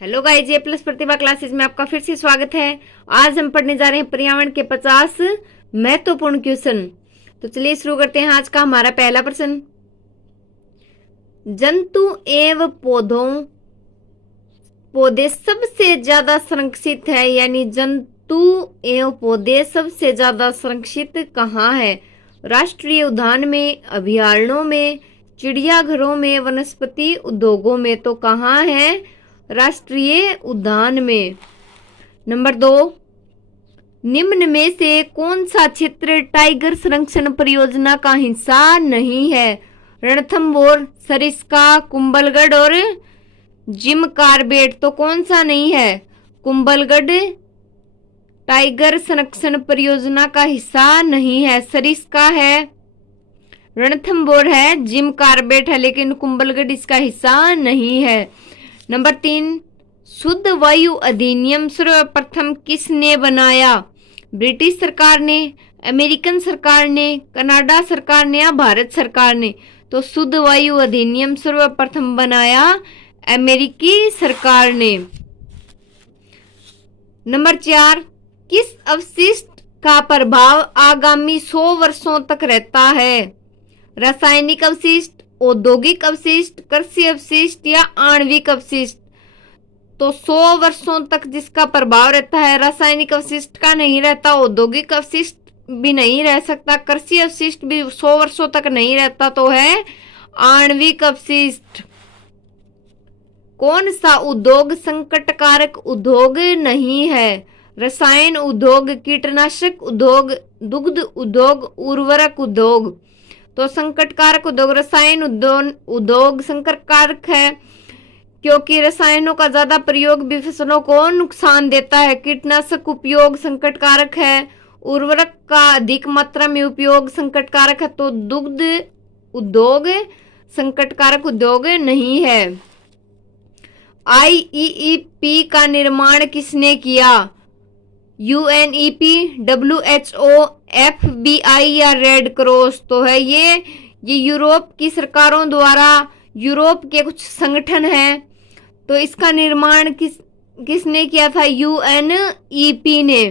Hello guys, ये plus प्रतिभा classes में आपका फिर से स्वागत है। आज हम पढ़ने जा रहे हैं पर्यावरण के 50 महत्वपूर्ण क्वेश्चन। तो चलिए शुरू करते हैं आज का हमारा पहला प्रश्न। जंतु एवं पौधे सबसे ज्यादा संरक्षित है, यानी जंतु एवं पौधे सबसे ज्यादा संरक्षित कहाँ है? राष्ट्रीय उद्यान में, अभयारण्यों में, चिड़ियाघरों में, वनस्पति उद्योगों में। तो कहाँ है? राष्ट्रीय उद्यान में। नंबर 2, निम्न में से कौन सा क्षेत्र टाइगर संरक्षण परियोजना का हिस्सा नहीं है? रणथंभौर, सरिस्का, कुंभलगढ़ और जिम कार्बेट। तो कौन सा नहीं है? कुंभलगढ़ टाइगर संरक्षण परियोजना का हिस्सा नहीं है। सरिस्का है, रणथंभौर है, जिम कार्बेट है, लेकिन कुंभलगढ़ इसका हिस्सा नहीं है। नंबर 3, शुद्ध वायु अधिनियम सर्वप्रथम किसने बनाया? ब्रिटिश सरकार ने, अमेरिकन सरकार ने, कनाडा सरकार ने या भारत सरकार ने? तो शुद्ध वायु अधिनियम सर्वप्रथम बनाया अमेरिकी सरकार ने। नंबर 4, किस अवशिष्ट का प्रभाव आगामी 100 वर्षों तक रहता है? रासायनिक अवशिष्ट, औद्योगिक अवशिष्ट, कृषि अवशिष्ट या आणविक अवशिष्ट? तो 100 वर्षों तक जिसका प्रभाव रहता है, रासायनिक अवशिष्ट का नहीं रहता, औद्योगिक अवशिष्ट भी नहीं रह सकता, कृषि अवशिष्ट भी 100 वर्षों तक नहीं रहता, तो है आणविक अवशिष्ट। कौन सा उद्योग संकटकारक उद्योग नहीं है? रसायन उद्योग, कीटनाशक उद्योग, दुग्ध उद्योग, उर्वरक उद्योग। तो संकटकारक उद्योग रसायन उद्योग संकटकारक है, क्योंकि रसायनों का ज्यादा प्रयोग भी फसलों को नुकसान देता है। कीटनाशक उपयोग संकटकारक है, उर्वरक का अधिक मात्रा में उपयोग संकटकारक है, तो दुग्ध उद्योग संकटकारक उद्योग नहीं है। IEEP का निर्माण किसने किया? UNEP, WHO, FBI या रेड क्रॉस? तो है ये यूरोप की सरकारों द्वारा, यूरोप के कुछ संगठन हैं, तो इसका निर्माण किसने किया था? UNEP ने।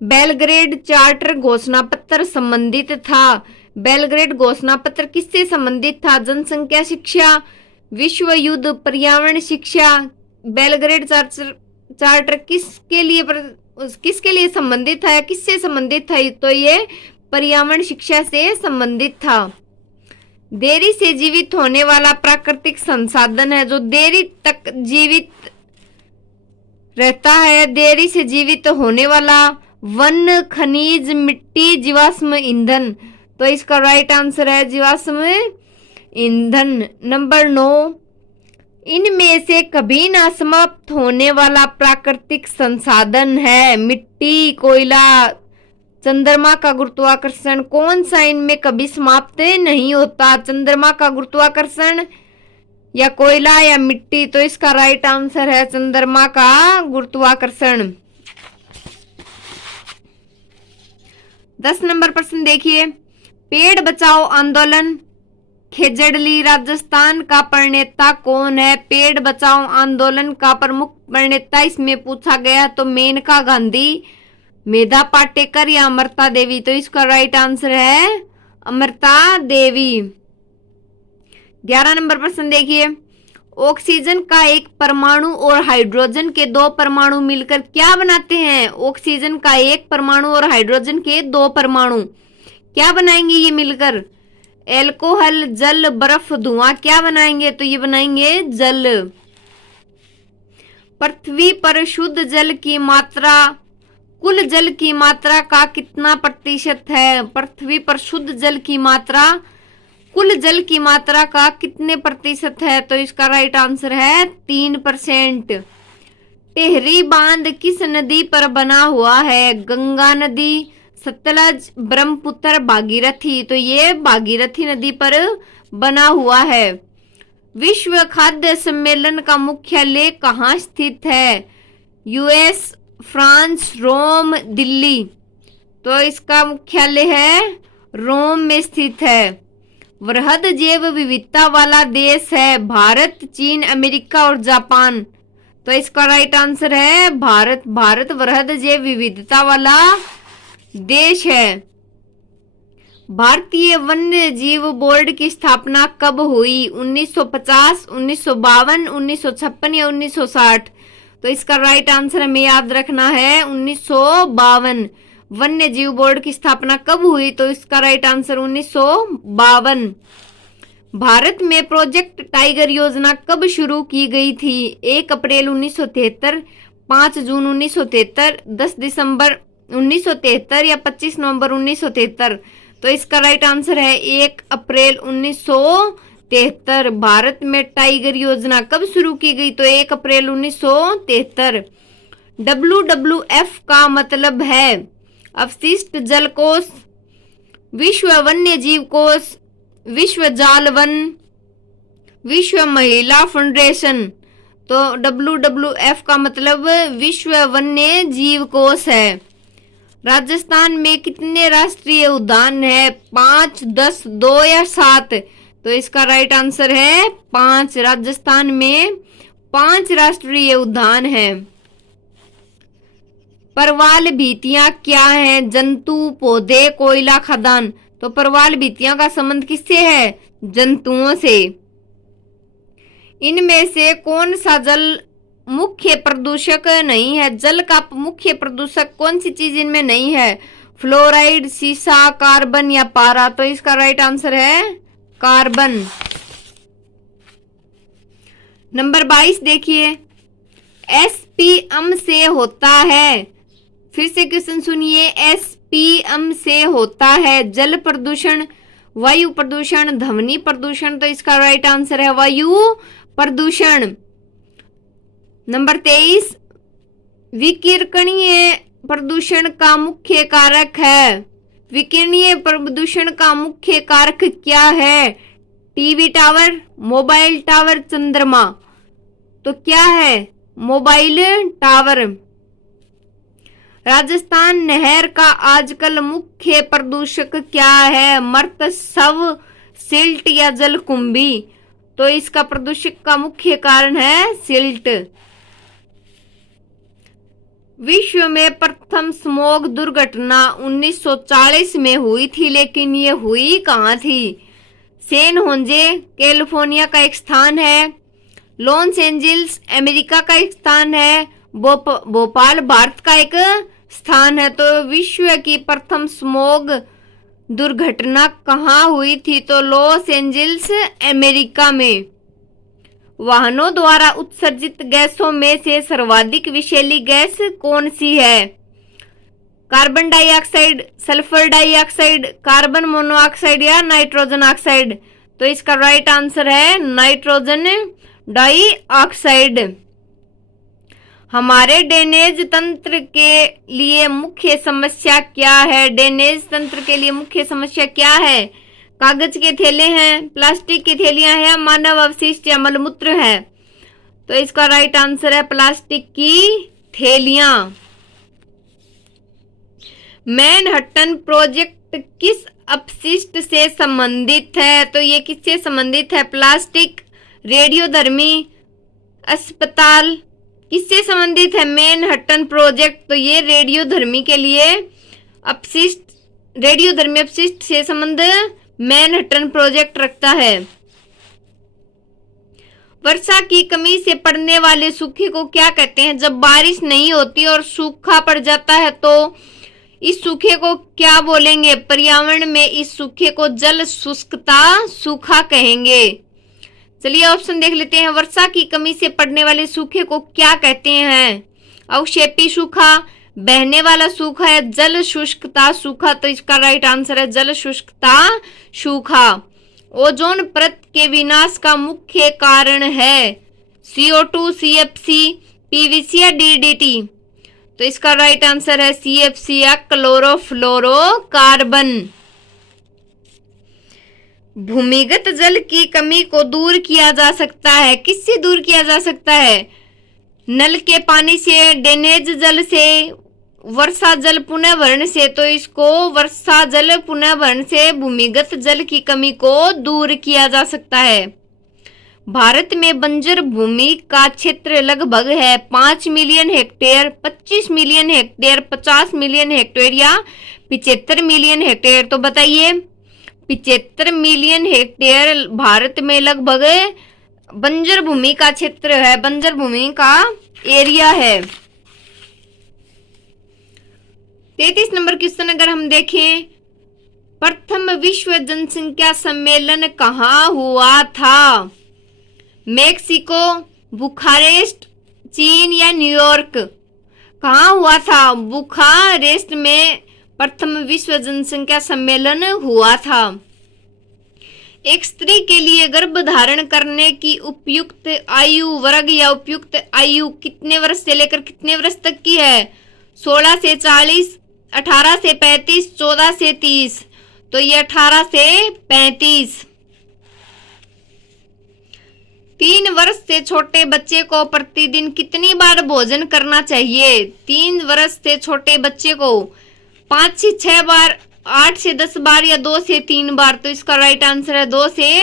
बेलग्रेड चार्टर घोषणा पत्र संबंधित था। बेलग्रेड घोषणा पत्र किससे संबंधित था? जनसंख्या शिक्षा, विश्व युद्ध, पर्यावरण शिक्षा। बेलग्रेड चार्टर किसके लिए संबंधित था या किससे संबंधित था? तो ये पर्यावरण शिक्षा से संबंधित था। देरी से जीवित होने वाला प्राकृतिक संसाधन है, जो देरी तक जीवित रहता है। देरी से जीवित होने वाला वन, खनिज, मिट्टी, जीवाश्म ईंधन। तो इसका राइट आंसर है जीवाश्म ईंधन। नंबर 9, इनमें से कभी ना समाप्त होने वाला प्राकृतिक संसाधन है? मिट्टी, कोयला, चंद्रमा का गुरुत्वाकर्षण। कौन सा इनमें कभी समाप्त नहीं होता? चंद्रमा का गुरुत्वाकर्षण या कोयला या मिट्टी? तो इसका राइट आंसर है चंद्रमा का गुरुत्वाकर्षण। 10 नंबर प्रश्न देखिए। पेड़ बचाओ आंदोलन खेजड़ली राजस्थान का प्रणेता कौन है? पेड़ बचाओ आंदोलन का प्रमुख प्रणेता इसमें पूछा गया, तो मेनका गांधी, मेधा पाटेकर या अमृता देवी? तो इसका राइट आंसर है अमृता देवी। 11 नंबर प्रश्न देखिए। ऑक्सीजन का एक परमाणु और हाइड्रोजन के 2 परमाणु मिलकर क्या बनाते हैं? ऑक्सीजन का एक परमाणु और हाइड्रोजन के 2 परमाणु क्या बनाएंगे ये मिलकर? एल्कोहल, जल, बर्फ, धुआं क्या बनाएंगे? तो ये बनाएंगे जल। पृथ्वी पर शुद्ध जल की मात्रा कुल जल की मात्रा का कितना प्रतिशत है? पृथ्वी पर शुद्ध जल की मात्रा कुल जल की मात्रा का कितने प्रतिशत है? तो इसका राइट आंसर है 3%। टिहरी बांध किस नदी पर बना हुआ है? गंगा नदी, सतलज, ब्रह्मपुत्र, भागीरथी? तो ये भागीरथी नदी पर बना हुआ है। विश्व खाद्य सम्मेलन का मुख्यालय कहाँ स्थित है? US, फ्रांस, रोम, दिल्ली? तो इसका मुख्यालय है रोम में स्थित है। वृहद जैव विविधता वाला देश है? भारत, चीन, अमेरिका और जापान। तो इसका राइट आंसर है भारत। भारत वृहद जैव विविधता वाला देश है। भारतीय वन्य जीव बोर्ड की स्थापना कब हुई? 1950, 1952, 1956 या 1960? तो इसका राइट आंसर हमें याद रखना है 1952। वन्य जीव बोर्ड की स्थापना कब हुई? तो इसका राइट आंसर 1952। भारत में प्रोजेक्ट टाइगर योजना कब शुरू की गई थी? 1 अप्रैल 1973, 5 जून 1973, 10 दिसंबर 1973 या 25 नवंबर 1973? तो इसका राइट आंसर है 1 अप्रैल 1973। भारत में टाइगर योजना कब शुरू की गई? तो 1 अप्रैल 1973। WWF का मतलब है अवशिष्ट जल कोष, विश्व वन्य जीव कोष, विश्व जाल वन, विश्व महिला फेडरेशन। तो WWF का मतलब विश्व वन्य जीव कोष है। राजस्थान में कितने राष्ट्रीय उद्यान है? 5, 10, 2 या 7? तो इसका राइट आंसर है 5। राजस्थान में 5 राष्ट्रीय उद्यान है। परवाल भित्तियां क्या है? जंतु, पौधे, कोयला, खदान। तो परवाल भित्तियां का संबंध किससे है? जंतुओं से। इनमें से कौन सा जल मुख्य प्रदूषक नहीं है? जल का मुख्य प्रदूषक कौन सी चीज इनमें नहीं है? फ्लोराइड, सीसा, कार्बन या पारा? तो इसका राइट आंसर है कार्बन। नंबर 22 देखिए, SPM से होता है। फिर से क्वेश्चन सुनिए, SPM से होता है जल प्रदूषण, वायु प्रदूषण, ध्वनि प्रदूषण? तो इसका राइट आंसर है वायु प्रदूषण। नंबर 23, विकिरणीय प्रदूषण का मुख्य कारक है। विकिरणीय प्रदूषण का मुख्य कारक क्या है? टीवी टावर, मोबाइल टावर, चंद्रमा? तो क्या है? Mobile tower. राजस्थान नहर का आजकल मुख्य प्रदूषक क्या है? मृत शव, सिल्ट या जलकुंभी? तो इसका प्रदूषक का मुख्य कारण है सिल्ट। विश्व में प्रथम स्मॉग दुर्घटना 1940 में हुई थी, लेकिन ये हुई कहाँ थी? सैन होजे कैलिफोर्निया का एक स्थान है, लॉस एंजल्स अमेरिका का एक स्थान है, भोपाल भारत का एक स्थान है। तो विश्व की प्रथम स्मॉग दुर्घटना कहाँ हुई थी? तो लॉस एंजल्स अमेरिका में। वाहनों द्वारा उत्सर्जित गैसों में से सर्वाधिक विषैली गैस कौन सी है? Carbon dioxide, sulphur dioxide, carbon monoxide या नाइट्रोजन ऑक्साइड? तो इसका राइट आंसर है नाइट्रोजन डाइऑक्साइड। हमारे ड्रेनेज तंत्र के लिए मुख्य समस्या क्या है? ड्रेनेज तंत्र के लिए मुख्य समस्या क्या है? कागज के थैले हैं, प्लास्टिक की थैलियां हैं, मानव अवशिष्ट या मलमूत्र है? तो इसका राइट आंसर है प्लास्टिक की थैलियां। मैनहट्टन प्रोजेक्ट किस अपशिष्ट से संबंधित है? तो ये किससे संबंधित है? प्लास्टिक, रेडियोधर्मी, अस्पताल? किससे संबंधित है मैनहट्टन प्रोजेक्ट? तो ये रेडियोधर्मी के लिए अपशिष्ट, रेडियोधर्मी अपशिष्ट से संबंध मैनहट्टन प्रोजेक्ट रखता है। वर्षा की कमी से पड़ने वाले सूखे को क्या कहते हैं? जब बारिश नहीं होती और सूखा पड़ जाता है तो इस सूखे को क्या बोलेंगे? पर्यावरण में इस सूखे को जल शुष्कता सूखा कहेंगे। चलिए ऑप्शन देख लेते हैं। वर्षा की कमी से पड़ने वाले सूखे को क्या कहते हैं? अवक्षेपी सूखा, बहने वाला सूखा या जल शुष्कता सूखा? तो इसका राइट आंसर है जल शुष्कता सूखा। ओजोन परत के विनाश का मुख्य कारण है CO2, CFC, PVC या DDT? तो इसका राइट आंसर है CFC या क्लोरोफ्लोरोकार्बन। भूमिगत जल की कमी को दूर किया जा सकता है। किससे दूर किया जा सकता है? नल के पानी से, ड्रेनेज जल से, वर्षा जल पुनः भरण से, तो इसको वर्षा जल पुनः भरण से भूमिगत जल की कमी को दूर किया जा सकता है। भारत में बंजर भूमि का क्षेत्र लगभग है 5 million hectare, 25 million hectare, 50 million hectare या 75 मिलियन हेक्टेयर। तो बताइए 75 मिलियन हेक्टेयर भारत में लगभग बंजर भूमि का क्षेत्र है, बंजर भूमि का एरिया है। 33 नंबर क्वेश्चन अगर हम देखें, प्रथम विश्व जनसंख्या सम्मेलन कहाँ हुआ था? मेक्सिको, बुखारेस्ट, चीन या न्यूयॉर्क? कहाँ हुआ था? बुखारेस्ट में प्रथम विश्व जनसंख्या सम्मेलन हुआ था। एक स्त्री के लिए गर्भ धारण करने की उपयुक्त आयु वर्ग या उपयुक्त आयु कितने वर्ष से लेकर कितने वर्ष तक की है? 16 से 40, 18 से 35, 14 से 30। तो ये 18 से 35। 3 वर्ष से छोटे बच्चे को प्रतिदिन कितनी बार भोजन करना चाहिए? 3 वर्ष से छोटे बच्चे को 5 से 6 बार, 8 से 10 बार या 2 से 3 बार? तो इसका राइट आंसर है 2 से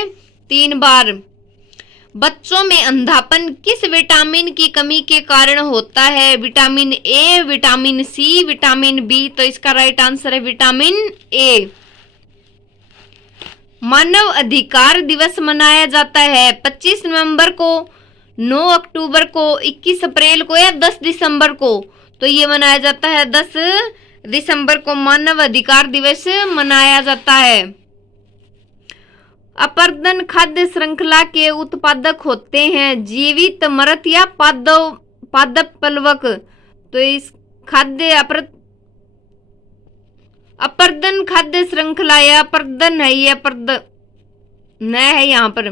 3 बार। बच्चों में अंधापन किस विटामिन की कमी के कारण होता है? Vitamin A, vitamin C, vitamin B? तो इसका राइट आंसर है विटामिन ए। मानव अधिकार दिवस मनाया जाता है 25 नवंबर को, 9 अक्टूबर को, 21 अप्रैल को या 10 दिसंबर को? तो ये मनाया जाता है 10 दिसंबर को मानव अधिकार दिवस मनाया जाता है। अपर्दन खाद्य श्रृंखला के उत्पादक होते हैं जीवित मृत या पादप प्लवक? तो इस खाद्य अपर्दन खाद्य श्रृंखला या अपर्दन है, ये अपर्दन न है यहाँ पर।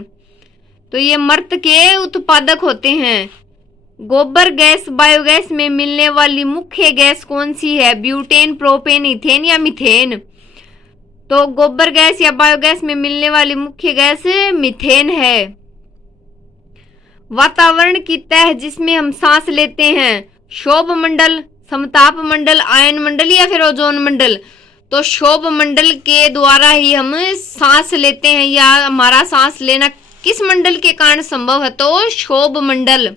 तो ये मृत के उत्पादक होते हैं। गोबर गैस बायोगैस में मिलने वाली मुख्य गैस कौन सी है? ब्यूटेन, प्रोपेन, इथेन या मीथेन? तो गोबर गैस या बायोगैस में मिलने वाली मुख्य गैस मीथेन है। वातावरण की तह जिसमें हम सांस लेते हैं, क्षोभ मंडल, समताप मंडल, आयन मंडल या फिर ओजोन मंडल? तो क्षोभ मंडल के द्वारा ही हम सांस लेते हैं, या हमारा सांस लेना किस मंडल के कारण संभव है? तो क्षोभ मंडल।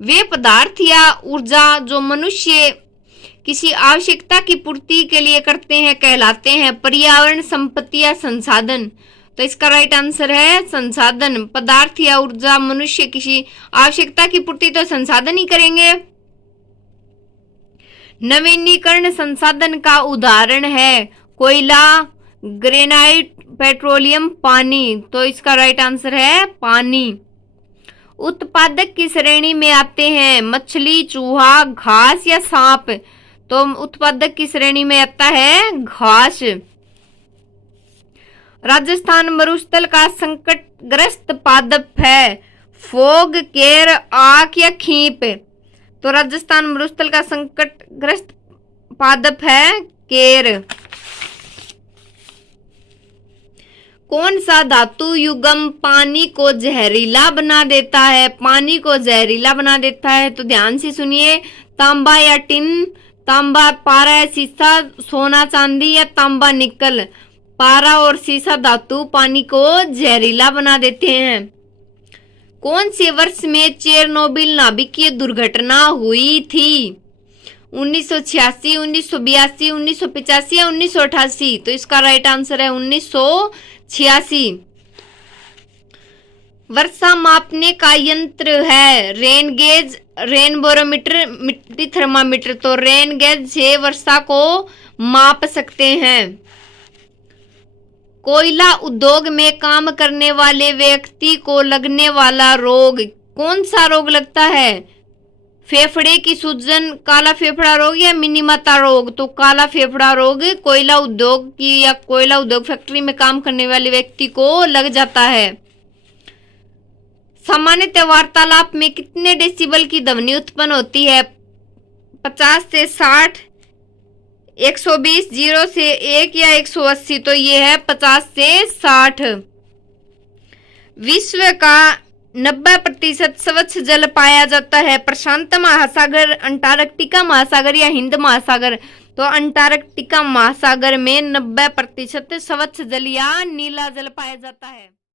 वे पदार्थ या ऊर्जा जो मनुष्य किसी आवश्यकता की पूर्ति के लिए करते हैं कहलाते हैं पर्यावरण, संपत्ति या संसाधन? तो इसका राइट आंसर है संसाधन। पदार्थ या ऊर्जा मनुष्य किसी आवश्यकता की पूर्ति तो संसाधन ही करेंगे। नवीनीकरण संसाधन का उदाहरण है कोयला, ग्रेनाइट, पेट्रोलियम, पानी? तो इसका राइट आंसर है पानी। उत्पादक की श्रेणी में आते हैं मछली, चूहा, घास या सांप? तो उत्पादक की श्रेणी में आता है घास। राजस्थान मरुस्थल का संकटग्रस्त पादप है फोग, केर, आक या खीप? तो राजस्थान मरुस्थल का संकटग्रस्त पादप है केर। कौन सा धातु युग्म पानी को जहरीला बना देता है? पानी को जहरीला बना देता है तो ध्यान से सुनिए, तांबा या टिन? तांबा, पारा या सीसा, सोना चांदी या तांबा निकल? पारा और सीसा धातु पानी को जहरीला बना देते हैं। कौन से वर्ष में चेरनोबिल नाभिकीय दुर्घटना हुई थी? 1986, 1982, 1985 या 1988? तो इसका राइट आंसर है 1986। वर्षा मापने का यंत्र है रेन गेज, रेन बोरोमीटर, मिट्टी थर्मामीटर? तो रेन गेज से वर्षा को माप सकते हैं। कोयला उद्योग में काम करने वाले व्यक्ति को लगने वाला रोग, कौन सा रोग लगता है? फेफड़े की सूजन, काला फेफड़ा रोग या मिनीमाता रोग? तो काला फेफड़ा रोग कोयला उद्योग की या कोयला उद्योग फैक्ट्री में काम करने वाले व्यक्ति को लग जाता है। सामान्यतः वार्तालाप में कितने डेसिबल की ध्वनि उत्पन्न होती है? 50 से 60, 120, 0 से 1 या 180? तो ये है 50 से 60। विश्व का 90% स्वच्छ जल पाया जाता है। प्रशांत महासागर, अंटार्कटिका महासागर या हिंद महासागर? तो अंटार्कटिका महासागर में 90% स्वच्छ जल या नीला जल पाया जाता है।